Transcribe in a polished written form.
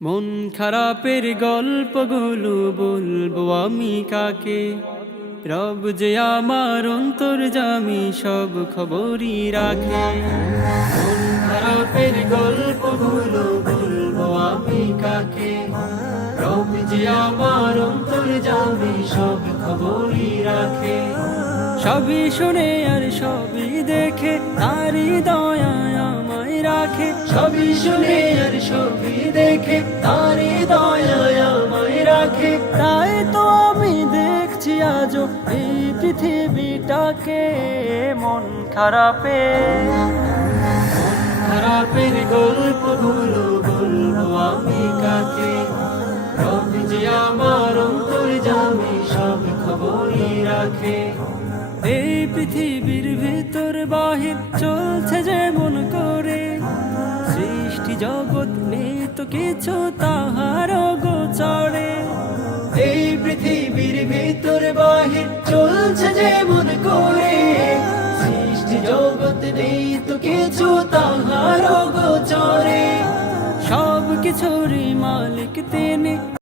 মন খারাপের গল্পগুলো বলবো আমি কাকে? রব যে আমার অন্তর্যামী, সব খবরই রাখে। মন খারাপের গল্পগুলো বলবো আমি কাকে? রব যে আমার অন্তর্যামী, সব খবরই রাখে। সবই শুনে আর সবই দেখে তারি দয়ায় আমায় রাখে। সবই শুনে আর সবই দেখে তারি দয়ায় আমায় রাখে। তাই তো আমি দেখছি আজও এই পৃথিবীটাকে। মন খারাপের গল্পগুলো বলবো আমি কাকে? রব যে আমার অন্তর্যামী, সব খবরই রাখে। এই পৃথিবীর ভিতর বাহির চলছে যেমন করে, সৃষ্টি জগৎ নেই তো কিছু তাহার গোচরে। এই পৃথিবীর ভিতর বাহির চলছে যেমন করে, সৃষ্টি জগৎ নেই তো কিছু তাহার গোচরে। সব কিছুরই মালিক তিনি।